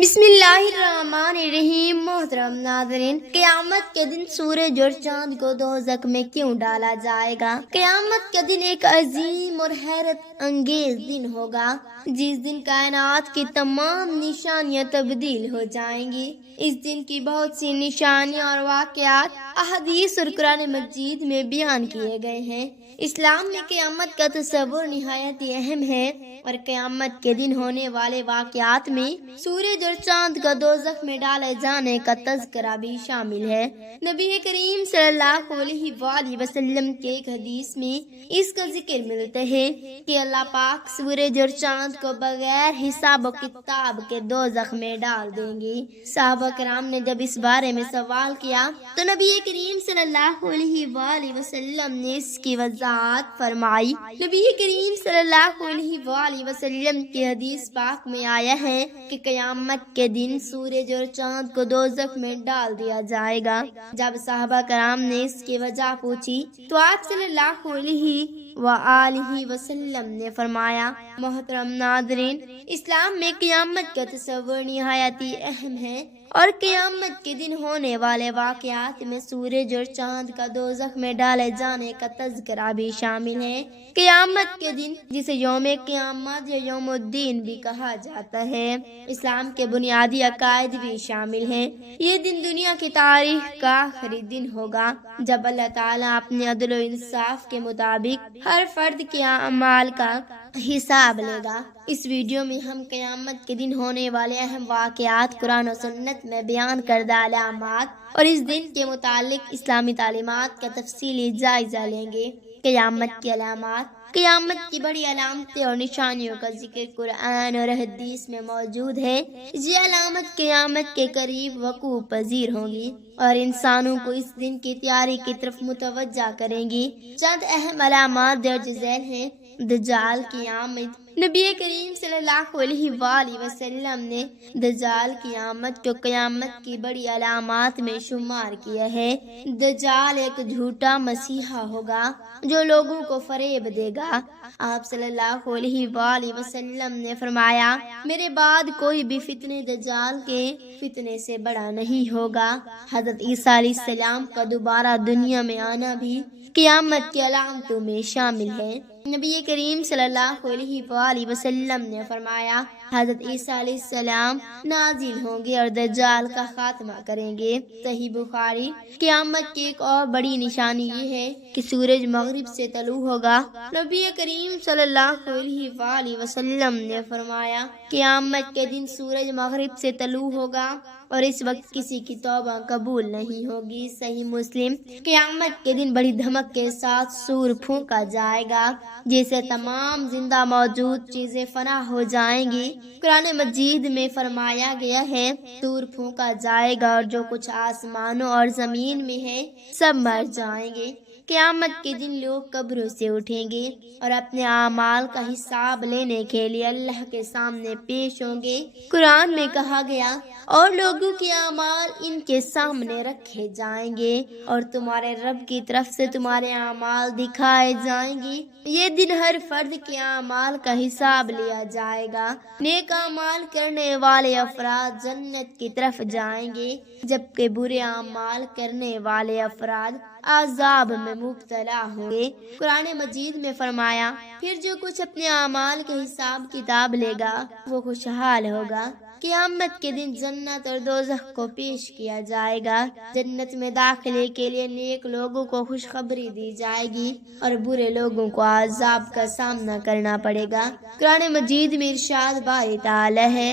بسم اللہ الرحمن الرحیم۔ محترم ناظرین، قیامت کے دن سورج اور چاند کو دوزخ میں کیوں ڈالا جائے گا؟ قیامت کے دن ایک عظیم اور حیرت انگیز دن ہوگا جس دن کائنات کی تمام نشانیاں تبدیل ہو جائیں گی۔ اس دن کی بہت سی نشانیاں اور واقعات احادیث اور قرآن مجید میں بیان کیے گئے ہیں۔ اسلام میں قیامت کا تصور نہایت اہم ہے اور قیامت کے دن ہونے والے واقعات میں سورج اور چاند کا دوزخ میں ڈالے جانے کا تذکرہ بھی شامل ہے۔ نبی کریم صلی اللہ علیہ وآلہ وسلم کے ایک حدیث میں اس کا ذکر ملتا ہے کہ اللہ پاک سورج اور چاند کو بغیر حساب و کتاب کے دوزخ میں ڈال دیں گے۔ صحابہ کرام نے جب اس بارے میں سوال کیا تو نبی کریم صلی اللہ علیہ وآلہ وسلم نے اس کی وضاحت فرمائی۔ نبی کریم صلی اللہ علیہ وآلہ وسلم کی حدیث پاک میں آیا ہے کہ قیامت کے دن سورج اور چاند کو دوزخ میں ڈال دیا جائے گا۔ جب صحابہ کرام نے اس کی وجہ پوچھی تو آپ صلی اللہ علیہ وآلہ وسلم نے فرمایا، محترم ناظرین، اسلام میں قیامت کا تصور نہایت اہم ہے اور قیامت کے دن ہونے والے واقعات میں سورج اور چاند کا دوزخ میں ڈالے جانے کا تذکرہ بھی شامل ہے۔ قیامت کے دن، جسے یوم قیامت یا یوم الدین بھی کہا جاتا ہے، اسلام کے بنیادی عقائد بھی شامل ہیں۔ یہ دن دنیا کی تاریخ کا آخری دن ہوگا جب اللہ تعالیٰ اپنے عدل و انصاف کے مطابق ہر فرد کے اعمال کا حساب لے گا۔ اس ویڈیو میں ہم قیامت کے دن ہونے والے اہم واقعات، قرآن و سنت میں بیان کردہ علامات اور اس دن کے متعلق اسلامی تعلیمات کا تفصیلی جائزہ لیں گے۔ قیامت کی علامات۔ قیامت کی بڑی علامتیں اور نشانیوں کا ذکر قرآن اور حدیث میں موجود ہے۔ یہ علامت قیامت کے قریب وقوع پذیر ہوں گی اور انسانوں کو اس دن کی تیاری کی طرف متوجہ کریں گی۔ چند اہم علامات درج ذیل ہیں۔ دجال کی آمد۔ نبی کریم صلی اللہ علیہ وآلہ وسلم نے دجال کی آمد کو قیامت کی بڑی علامات میں شمار کیا ہے۔ دجال ایک جھوٹا مسیحا ہوگا جو لوگوں کو فریب دے گا۔ آپ صلی اللہ علیہ وآلہ وسلم نے فرمایا، میرے بعد کوئی بھی فتنہ دجال کے فتنے سے بڑا نہیں ہوگا۔ حضرت عیسیٰ علیہ السلام کا دوبارہ دنیا میں آنا بھی قیامت کی علامتوں میں شامل ہے۔ نبی کریم صلی اللہ علیہ وآلہ وسلم نے فرمایا، حضرت عیسیٰ علیہ السلام نازل ہوں گے اور دجال کا خاتمہ کریں گے۔ صحیح بخاری۔ قیامت کی ایک اور بڑی نشانی یہ ہے کہ سورج مغرب سے طلوع ہوگا۔ نبی کریم صلی اللہ علیہ وآلہ وسلم نے فرمایا، قیامت کے دن سورج مغرب سے طلوع ہوگا اور اس وقت کسی کی توبہ قبول نہیں ہوگی۔ صحیح مسلم۔ قیامت کے دن بڑی دھمک کے ساتھ سور پھونکا جائے گا جس سے تمام زندہ موجود چیزیں فنا ہو جائیں گی۔ قرآن مجید میں فرمایا گیا ہے، سور پھونکا جائے گا اور جو کچھ آسمانوں اور زمین میں ہے سب مر جائیں گے۔ قیامت کے دن لوگ قبروں سے اٹھیں گے اور اپنے اعمال کا حساب لینے کے لیے اللہ کے سامنے پیش ہوں گے۔ قرآن میں کہا گیا، اور لوگوں کے اعمال ان کے سامنے رکھے جائیں گے اور تمہارے رب کی طرف سے تمہارے اعمال دکھائے جائیں گے۔ یہ دن ہر فرد کے اعمال کا حساب لیا جائے گا۔ نیک اعمال کرنے والے افراد جنت کی طرف جائیں گے جبکہ برے اعمال کرنے والے افراد عذاب میں مبتلا ہوں گے۔ قرآن مجید میں فرمایا، پھر جو کچھ اپنے اعمال کے حساب کتاب لے گا وہ خوشحال ہوگا۔ قیامت کے دن جنت اور دوزخ کو پیش کیا جائے گا۔ جنت میں داخلے کے لیے نیک لوگوں کو خوشخبری دی جائے گی اور برے لوگوں کو عذاب کا سامنا کرنا پڑے گا۔ قرآن مجید میں ارشاد باری تعالی ہے،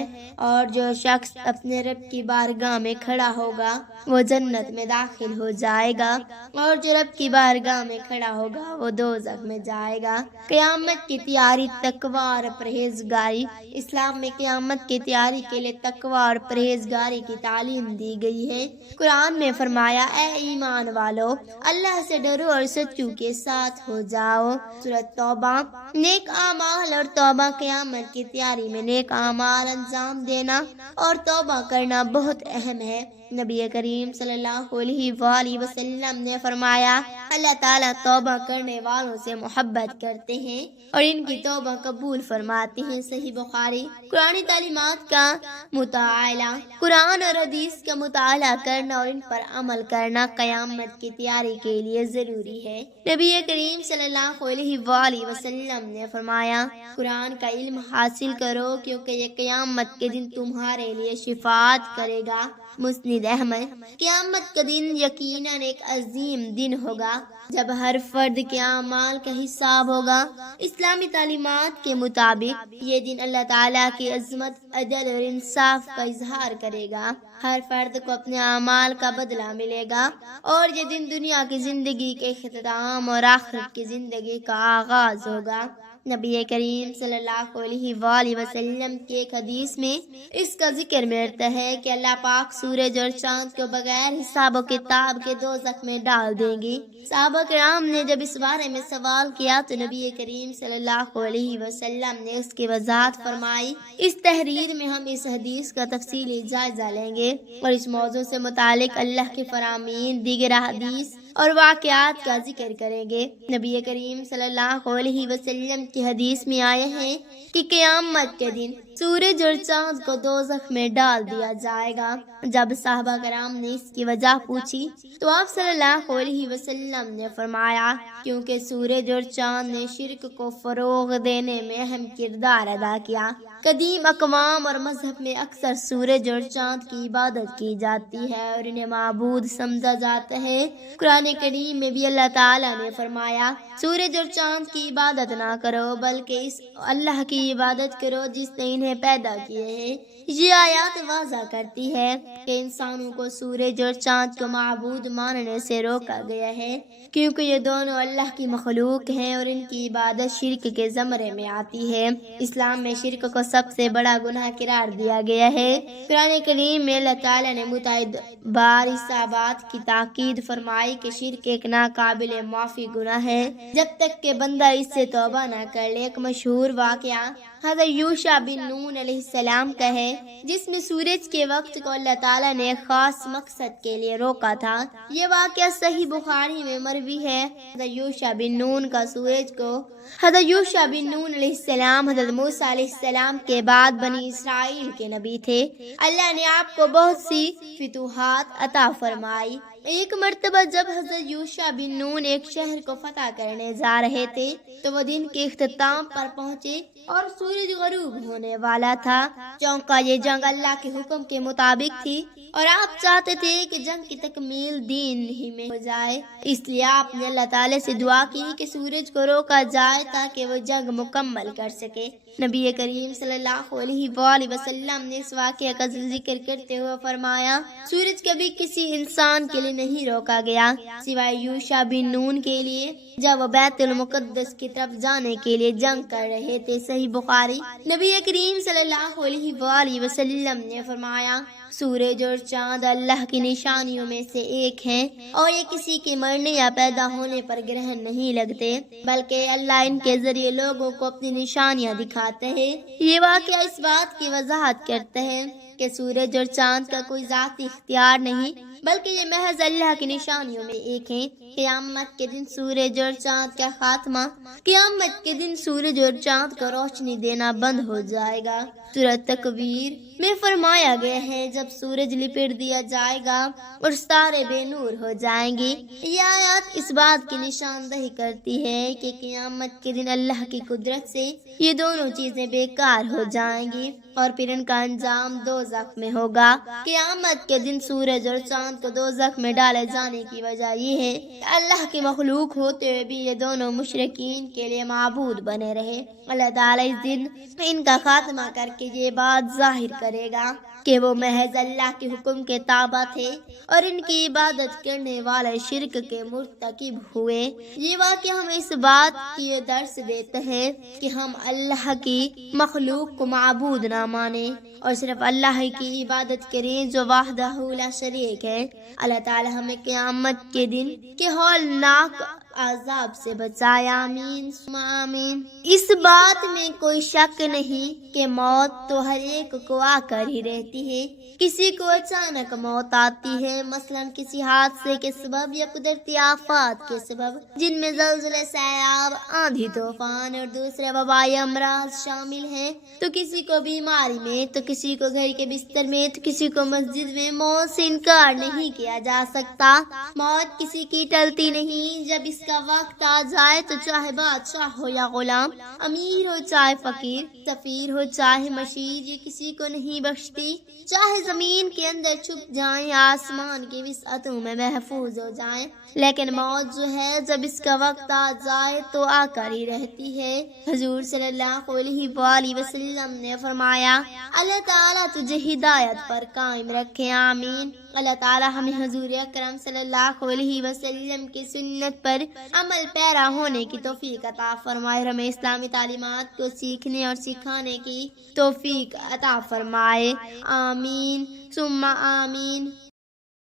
اور جو شخص اپنے رب کی بارگاہ میں کھڑا ہوگا وہ جنت میں داخل ہو جائے گا اور جو رب کی بارگاہ میں کھڑا ہوگا وہ دوزخ میں جائے گا۔ قیامت کی تیاری، تقوی اور پرہیزگاری۔ اسلام میں قیامت کی تیاری کے لیے تقوی اور پرہیزگاری کی تعلیم دی گئی ہے۔ قرآن میں فرمایا، اے ایمان والو، اللہ سے ڈرو اور سچوں کے ساتھ ہو جاؤ۔ سورۃ توبہ۔ نیک اعمال اور توبہ۔ قیامت کی تیاری میں نیک اعمال انجام دینا اور توبہ کرنا بہت اہم ہے۔ نبی کریم صلی اللہ علیہ وآلہ وسلم نے فرمایا اللہ تعالیٰ توبہ کرنے والوں سے محبت کرتے ہیں اور ان کی توبہ قبول فرماتے ہیں۔ صحیح بخاری۔ قرآن تعلیمات کا مطالعہ، قرآن اور حدیث کا مطالعہ کرنا اور ان پر عمل کرنا قیامت کی تیاری کے لیے ضروری ہے۔ نبی کریم صلی اللہ علیہ وآلہ وسلم نے فرمایا قرآن کا علم حاصل کرو کیونکہ یہ قیامت کے دن تمہارے لیے شفاعت کرے گا۔ مسند احمد۔ قیامت کا دن یقیناً ایک عظیم دن ہوگا جب ہر فرد کے اعمال کا حساب ہوگا۔ اسلامی تعلیمات کے مطابق یہ دن اللہ تعالیٰ کی عظمت، عدل اور انصاف کا اظہار کرے گا۔ ہر فرد کو اپنے اعمال کا بدلہ ملے گا اور یہ دن دنیا کی زندگی کے اختتام اور آخرت کی زندگی کا آغاز ہوگا۔ نبی کریم صلی اللہ علیہ وآلہ وسلم کی ایک حدیث میں اس کا ذکر ملتا ہے کہ اللہ پاک سورج اور چاند کو بغیر حساب و کتاب کے دوزخ میں ڈال دیں گے۔ صحابہ کرام نے جب اس بارے میں سوال کیا تو نبی کریم صلی اللہ علیہ وسلم نے اس کی وضاحت فرمائی۔ اس تحریر میں ہم اس حدیث کا تفصیلی جائزہ لیں گے اور اس موضوع سے متعلق اللہ کے فرامین، دیگر حدیث اور واقعات کا ذکر کریں گے۔ نبی کریم صلی اللہ علیہ وسلم کی حدیث میں آئے ہیں کہ قیامت کے دن سورج اور چاند کو دوزخ میں ڈال دیا جائے گا۔ جب صحابہ کرام نے اس کی وجہ پوچھی تو آپ صلی اللہ علیہ وسلم نے فرمایا کیونکہ سورج اور چاند نے شرک کو فروغ دینے میں اہم کردار ادا کیا۔ قدیم اقوام اور مذہب میں اکثر سورج اور چاند کی عبادت کی جاتی ہے اور انہیں معبود سمجھا جاتا ہے۔ قرآن کریم میں بھی اللہ تعالیٰ نے فرمایا سورج اور چاند کی عبادت نہ کرو بلکہ اس اللہ کی عبادت کرو جس نے انہیں پیدا کیے ہیں۔ یہ آیات واضح کرتی ہے کہ انسانوں کو سورج اور چاند کو معبود ماننے سے روکا گیا ہے کیونکہ یہ دونوں اللہ کی مخلوق ہیں اور ان کی عبادت شرک کے زمرے میں آتی ہے۔ اسلام میں شرک کو سب سے بڑا گناہ قرار دیا گیا ہے۔ قرآن کریم میں اللہ تعالیٰ نے متعدد بار اس بات کی تاکید فرمائی کہ شرک ایک ناقابل معافی گناہ ہے جب تک کہ بندہ اس سے توبہ نہ کر لے۔ ایک مشہور واقعہ حضرت یوشع بن نون علیہ السلام کا ہے جس میں سورج کے وقت کو اللہ تعالیٰ نے ایک خاص مقصد کے لیے روکا تھا۔ یہ واقعہ صحیح بخاری میں مروی ہے۔ حضرت یوشع بن نون علیہ السلام حضرت موسیٰ علیہ السلام کے بعد بنی اسرائیل کے نبی تھے۔ اللہ نے آپ کو بہت سی فتوحات عطا فرمائی۔ ایک مرتبہ جب حضرت یوشع بن نون ایک شہر کو فتح کرنے جا رہے تھے تو وہ دن کے اختتام پر پہنچے اور سورج غروب ہونے والا تھا۔ چونکہ یہ جنگ اللہ کے حکم کے مطابق تھی اور آپ چاہتے تھے کہ جنگ کی تکمیل دین ہی میں ہو جائے، اس لیے آپ نے اللہ تعالی سے دعا کی کہ سورج کو روکا جائے تاکہ وہ جنگ مکمل کر سکے۔ نبی کریم صلی اللہ علیہ وآلہ وسلم نے اس واقعے کا ذکر کرتے ہوئے فرمایا سورج کبھی کسی انسان کے لیے نہیں روکا گیا سوائے یوشع بن نون کے لیے جب وہ بیت المقدس کی طرف جانے کے لیے جنگ کر رہے تھے۔ صحیح بخاری۔ نبی کریم صلی اللہ علیہ وآلہ وسلم نے فرمایا سورج اور چاند اللہ کی نشانیوں میں سے ایک ہیں اور یہ کسی کے مرنے یا پیدا ہونے پر گرہن نہیں لگتے بلکہ اللہ ان کے ذریعے لوگوں کو اپنی نشانیاں دکھاتے ہیں۔ یہ واقعہ اس بات کی وضاحت کرتا ہے کہ سورج اور چاند کا کوئی ذاتی اختیار نہیں بلکہ یہ محض اللہ کی نشانیوں میں ایک ہیں۔ قیامت کے دن سورج اور چاند کا خاتمہ، قیامت کے دن سورج اور چاند کو روشنی دینا بند ہو جائے گا۔ سورۃ تکویر میں فرمایا گیا ہے جب سورج لپٹ دیا جائے گا اور ستارے بے نور ہو جائیں گے۔ یہ آیات اس بات کی نشاندہی کرتی ہے کہ قیامت کے دن اللہ کی قدرت سے یہ دونوں چیزیں بیکار ہو جائیں گی اور پھر ان کا انجام دوزخ میں ہوگا۔ قیامت کے دن سورج اور چاند کو دوزخ میں ڈالے جانے کی وجہ یہ ہے کہ اللہ کی مخلوق ہوتے ہوئے بھی یہ دونوں مشرکین کے لیے معبود بنے رہے۔ اللہ تعالیٰ اس دن ان کا خاتمہ کر کے یہ بات ظاہر کرے گا کہ وہ محض اللہ کے حکم کے تابع تھے اور ان کی عبادت کرنے والے شرک کے مرتکب ہوئے۔ یہ واقعہ ہمیں اس بات کی درس دیتا ہے کہ ہم اللہ کی مخلوق کو معبود نہ مانیں اور صرف اللہ کی عبادت کریں جو وحدہ لا شریک ہے۔ اللہ تعالی ہمیں قیامت کے دن کے ہولناک عذاب سے بچائے، آمین ثم آمین۔ اس بات میں کوئی شک نہیں کہ موت تو ہر ایک کو آ کر ہی رہتی ہے۔ کسی کو اچانک موت آتی ہے، مثلا کسی حادثے کے سبب یا قدرتی آفات کے سبب، جن میں زلزلے، سیلاب، آندھی طوفان اور دوسرے وبائی امراض شامل ہیں۔ تو کسی کو بیماری میں، تو کسی کو گھر کے بستر میں، تو کسی کو مسجد میں۔ موت سے انکار نہیں کیا جا سکتا۔ موت کسی کی ٹلتی نہیں۔ جب اس کا وقت آ جائے تو چاہے بادشاہ ہو یا غلام، امیر ہو چاہے فقیر، سفیر ہو چاہے مشیر، یہ کسی کو نہیں بخشتی۔ چاہے زمین کے اندر چھپ جائیں یا آسمان کی وسعتوں میں محفوظ ہو جائیں، لیکن موت جو ہے جب اس کا وقت آ جائے تو آ کر ہی رہتی ہے۔ حضور صلی اللہ علیہ وآلہ وسلم نے فرمایا، اللہ تعالیٰ تجھے ہدایت پر قائم رکھے، آمین۔ اللہ تعالیٰ ہمیں حضور اکرم صلی اللہ علیہ وسلم کی سنت پر عمل پیرا ہونے کی توفیق عطا فرمائے، اور ہمیں اسلامی تعلیمات کو سیکھنے اور سکھانے کی توفیق عطا فرمائے، آمین ثم آمین۔